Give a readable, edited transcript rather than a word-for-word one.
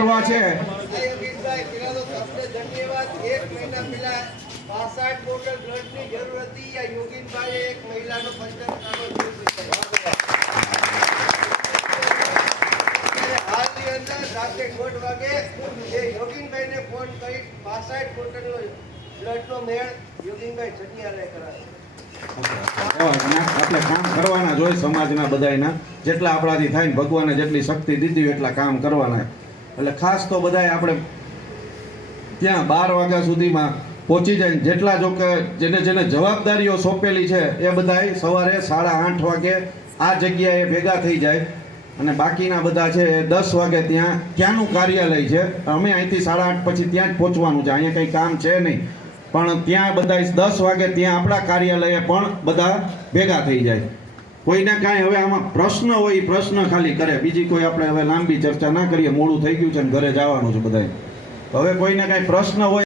કરવા છે. ધન્યવાદ. 1 મહિના પહેલા 62 બોટલ બ્લડની જરૂર હતી. આ યોગીનભાઈ એક મહિલાનો 50 હાલની અંદર રાત્રે 1:30 વાગે એ યોગીનભાઈને ફોન કરી 65 બોટલનો બ્લડનો મેળ યોગીનભાઈ ચટિયાલે કરાવ્યો. આપણે કામ કરવાના જ હોય સમાજના બધાયના, જેટલા આપણાથી થાય ને ભગવાને જેટલી શક્તિ દીધી હોય એટલા કામ કરવાના. એટલે ખાસ તો બધાય આપણે ત્યાં 12 વાગ્યા સુધીમાં પહોંચી જાય. જેટલા જો કે જેને જવાબદારીઓ સોંપેલી છે એ બધાય સવારે 8:30 વાગે આ જગ્યાએ ભેગા થઈ જાય અને બાકીના બધા છે 10 વાગે ત્યાંનું કાર્યાલય છે. અમે અહીંથી 8:30 પછી ત્યાં જ પહોંચવાનું છે. અહીંયા કંઈ કામ છે નહીં, પણ ત્યાં બધા 10 વાગે ત્યાં આપણા કાર્યાલયે પણ બધા ભેગા થઈ જાય. કોઈને કાંઈ હવે આમાં પ્રશ્ન હોય એ પ્રશ્ન ખાલી કરે, બીજી કોઈ આપણે હવે લાંબી ચર્ચા ના કરીએ. મોડું થઈ ગયું છે ને ઘરે જવાનું છે બધાય. હવે કોઈને કાંઈ પ્રશ્ન હોય